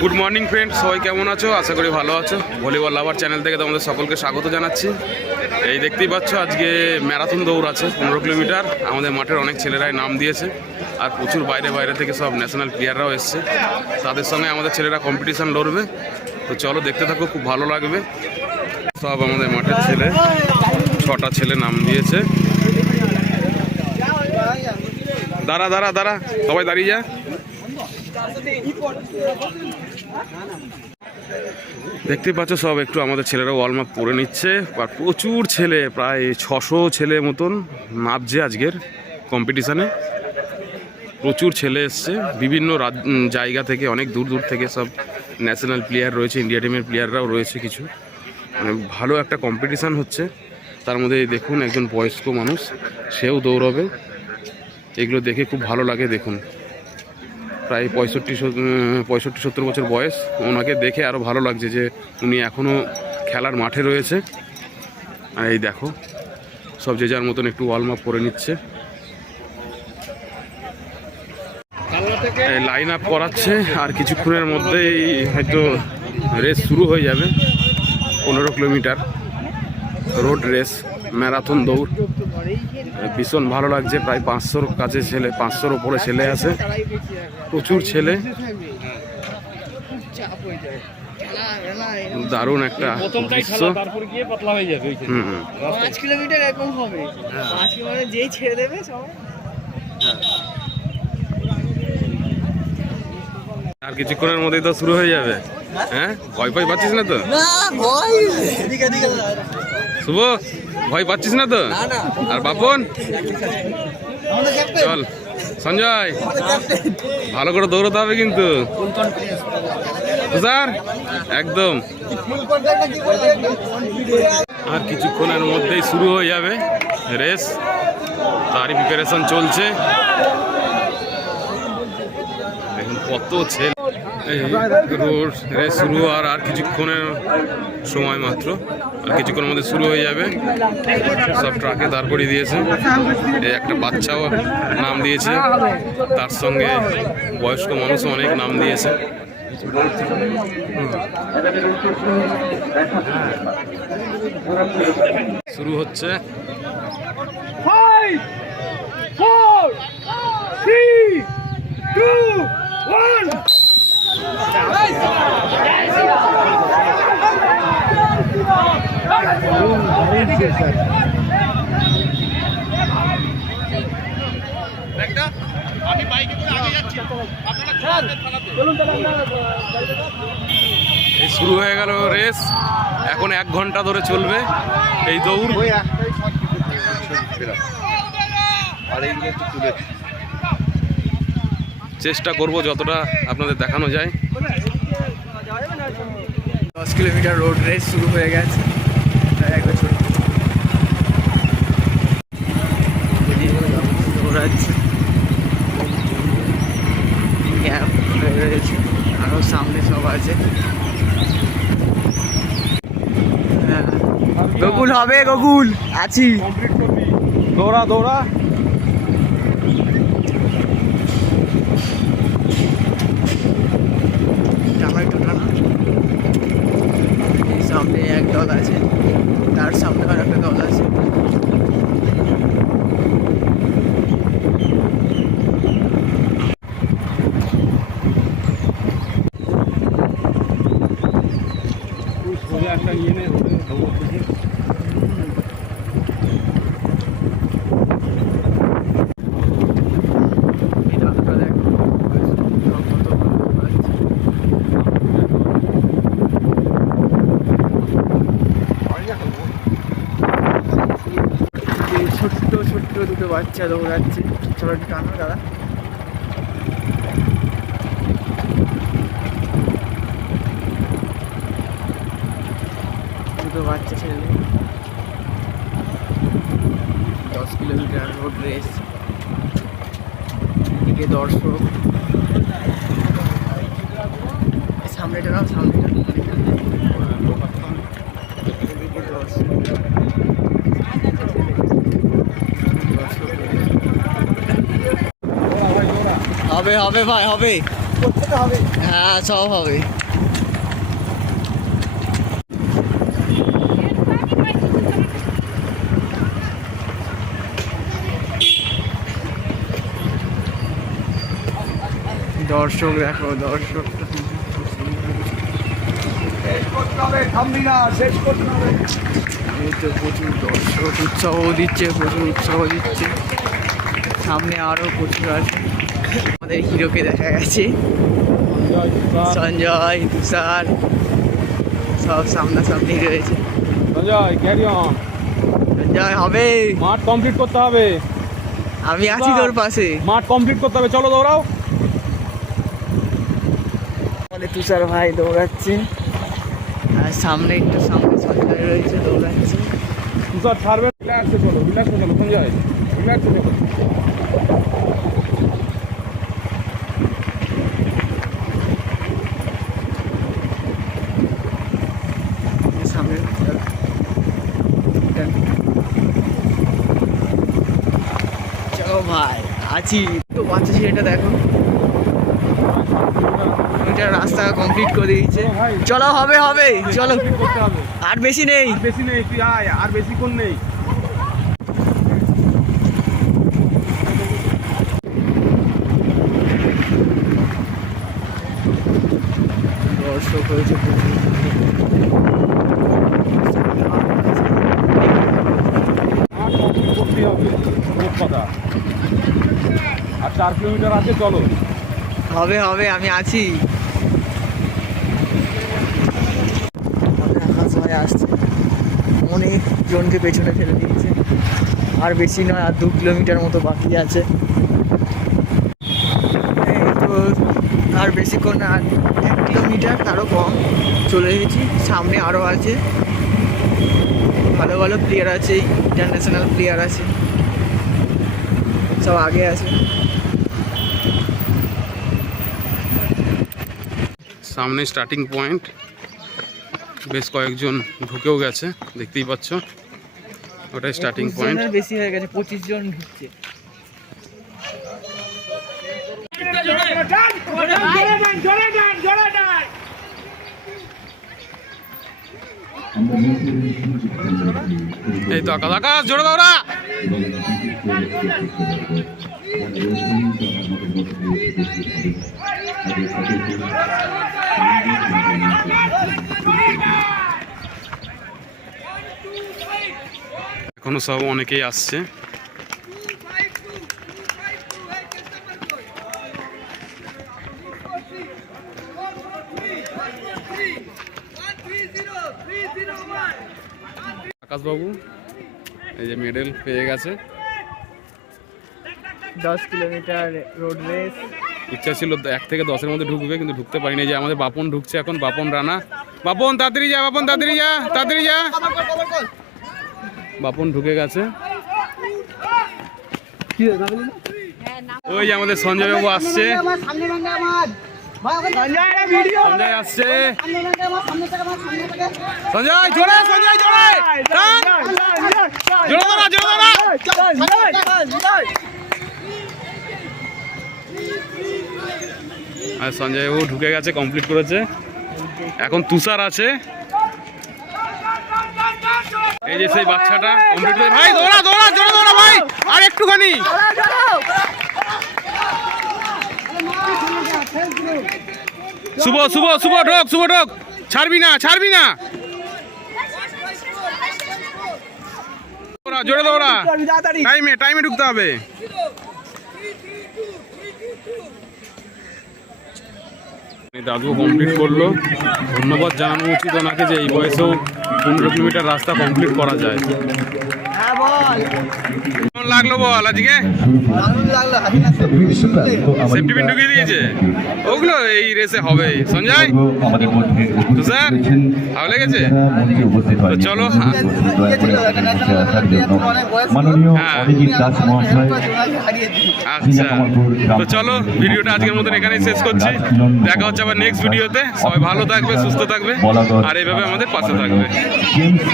Good morning friend সবাই কেমন আছো? আশা করি ভালো আছো। ভলিবল লাভার চ্যানেল থেকে তোমাদের সকলকে স্বাগত জানাচ্ছি। এই দেখতেই পাচ্ছ, আজকে ম্যারাথন দৌড় আছে, পনেরো কিলোমিটার। আমাদের মাঠের অনেক ছেলেরাই নাম দিয়েছে আর প্রচুর বাইরে বাইরে থেকে সব ন্যাশনাল প্লেয়াররাও এসছে। তাদের সঙ্গে আমাদের ছেলেরা কম্পিটিশান লড়বে। তো চলো দেখতে থাকো, খুব ভালো লাগবে। সব আমাদের মাঠের ছেলে, ছটা ছেলে নাম দিয়েছে। দাঁড়া দাঁড়া দাঁড়া, সবাই দাঁড়িয়ে যা। দেখতে পাচ্ছ, সব একটু আমাদের ছেলেরা ওয়ার্ম আপ করে নিচ্ছে। আর প্রচুর ছেলে, প্রায় ছশো ছেলে মতন নামছে আজকের কম্পিটিশানে প্রচুর ছেলে এসছে। বিভিন্ন জায়গা থেকে, অনেক দূর দূর থেকে সব ন্যাশনাল প্লেয়ার রয়েছে ইন্ডিয়া টিমের প্লেয়াররাও রয়েছে কিছু। মানে ভালো একটা কম্পিটিশান হচ্ছে। তার মধ্যে দেখুন, একজন বয়স্ক মানুষ, সেও দৌড়বে। এগুলো দেখে খুব ভালো লাগে, দেখুন। প্রায় পঁয়ষট্টি পঁয়ষট্টি, সত্তর বছর বয়স। ওনাকে দেখে আরও ভালো লাগছে যে উনি এখনও খেলার মাঠে রয়েছে। আর এই দেখো, সব যে যার মতন একটু ওয়ার্ম আপ করে নিচ্ছে। লাইন আপ করাচ্ছে, আর কিছুক্ষণের মধ্যেই হয়তো রেস শুরু হয়ে যাবে। পনেরো কিলোমিটার রোড রেস ম্যারাথন দৌড়। ভীষণ ভালো লাগছে প্রায় পাঁচশোর কাছে ছেলে পাঁচশোর ওপরে ছেলে আছে। প্রচুর ছেলে। দারুণ একটা দৃশ্য। হয়ে। পাঁচ কিলোমিটার এরকম হবে। পাঁচ কিলোমিটার যেই ছেড়ে দেবে সবাই আর কিছুক্ষণের মধ্যেই তো শুরু হয়ে যাবে। হ্যাঁ? ভয় ভয় পাচ্ছিস না তো? শুভ। ভয় পাচ্ছিস না তো? আর বাপন? চল সঞ্জয়। ভালো করে দৌড়তে হবে কিন্তু। স্যার একদম। আর কিছুক্ষণের মধ্যেই শুরু হয়ে যাবে রেস। তারই প্রিপারেশন চলছে। দেখুন কত ছেলে। রোড রেস শুরু আর আর কিছুক্ষণের সময় মাত্র। আর কিছুক্ষণের মধ্যে শুরু হয়ে যাবে। সব ট্রাকে দাঁড় করিয়ে দিয়েছে। এই একটা বাচ্চাও নাম দিয়েছে। তার সঙ্গে বয়স্ক মানুষও অনেক নাম দিয়েছে। শুরু হচ্ছে। Four, three, two, one. এই শুরু হয়ে গেল রেস। এখন এক ঘণ্টা ধরে চলবে। এই দৌড়। চেষ্টা করব যতটা আপনাদের দেখানো যায়। দশ কিলোমিটার রোড রেস শুরু হয়ে গেছে। ছোট দৌড়াচ্ছে রয়েছে আরও সামনে সব আছে। হ্যাঁ। গকুল হবে গকুল। আছি। দৌড়া দৌড়া টানা একটু টানা সামনে এক দল আছে তার সামনে আর একটা দল আছে এই দাদাটা দেখো কত ভালো লাগছে এই ছোট্ট ছোট্ট দুটো বাচ্চা দৌড়াচ্ছে চলো একটু টানো দাদা দুটো বাচ্চা ছেলে দশ কিলোমিটার রোড রেস এদিকে দর্শক। এই সামনেটা নাও সামনেটা এদিকে দর্শক। হবে হবে ভাই হবে। করতে হবে। হ্যাঁ সব হবে। দর্শক দেখো দর্শক। প্রচুর দর্শক উৎসাহ দিচ্ছে প্রচুর উৎসাহ দিচ্ছে। সামনে আরও প্রচুর আছে। আমাদের হিরোকে দেখা গেছে। সঞ্জয় তুষার সব সামনাসামনি রয়েছে। সঞ্জয় ক্যারি অন সঞ্জয় হবে। মাঠ কমপ্লিট করতে হবে। আমি আছি তোর পাশে। মাঠ কমপ্লিট করতে হবে। চলো দৌড়াও। আমাদের তুষার ভাই দৌড়াচ্ছে। আর সামনে একটু সামনে সঞ্জয় রয়েছে দৌড়াচ্ছে। তুষার ছাড়বে রিল্যাক্সে চলো রিল্যাক্সে চলো সঞ্জয় রিল্যাক্সে চলো। সামনে চলো ভাই আছি। তো বাচ্চা ছেলেটা দেখো। এটা রাস্তা কমপ্লিট করে দিয়েছে। চলো হবে হবে চলো। হবে আর বেশি নেই। বেশি নেই তুই আয় আর বেশিক্ষণ নেই? দর্শক হয়েছে আর চার কিলোমিটার আছে চলো। হবে হবে, আমি আছি। ভাই আসছে। অনেক জনকে পেছনে ফেলে দিয়েছে। আর বেশি নয়, আর দু কিলোমিটার মতো বাকি আছে। তো আর বেশিক্ষণ আর এক কিলোমিটার, তারও কম। চলে এসেছি, সামনে আরও আছে। ভালো ভালো প্লেয়ার আছে ইন্টারন্যাশনাল প্লেয়ার আছে। সব আগে আছে। সামনে স্টার্টিং পয়েন্ট বেশ কয়েকজন ঢুকেও গেছে দেখতেই পাচ্ছ। ওটাই স্টার্টিং পয়েন্ট বেশি হয়ে গেছে পঁচিশ জন ঢুকছে। এই তো আকাশ আকাশ জোরে দৌড়া। এখনও সব অনেকেই আসছে আকাশবাবু এই যে মেডেল পেয়ে গেছে। দশ কিলোমিটার রোড রেস ইচ্ছা ছিল এক থেকে দশের মধ্যে ঢুকবে কিন্তু ঢুকতে পারিনি। এই যে আমাদের বাপন ঢুকছে এখন বাপন রানা। বাপন তাড়াতাড়ি যা বাপন তাড়াতাড়ি যা তাড়াতাড়ি যা। বাপন ঢুকে গেছে। ওই যে আমাদের সঞ্জয় বাবু আসছে। সঞ্জয় আসছে। সঞ্জয় জোরে সঞ্জয় জোরে। জোরে দাঁড়া জোরে দাঁড়া। আর সঞ্জয় বাবু ঢুকে গেছে কমপ্লিট করেছে। এখন তুষার আছে। এই যে সেই বাচ্চাটা ভাই দৌড়া দৌড়া জোরে দৌড়া ভাই। আর একটুখানি। শুভ শুভ শুভ ঢোক শুভ ঢোক। ছাড়বি না ছাড়বি না। দৌড়া, জোরে দৌড়া। টাইমে টাইমে ঢুকতে হবে। দাদু কমপ্লিট করল। ধন্যবাদ জানানো উচিত ওনাকে যে এই বয়সেও পনেরো কিলোমিটার রাস্তা কমপ্লিট করা যায়। হ্যাঁ কেমন লাগল বল আজকে? সেফটি পিন ঢুকিয়ে দিয়েছে? ওগুলো এই রেসে হবে। সঞ্জয়? মধ্যে ভালো লেগেছে? তো চলো হ্যাঁ। দাস আচ্ছা। তো চলো ভিডিওটা আজকের মতন এখানেই শেষ করছি। দেখা হচ্ছে আবার নেক্সট ভিডিওতে সবাই ভালো থাকবে সুস্থ থাকবে। আর এইভাবে আমাদের পাশে থাকবে। Jim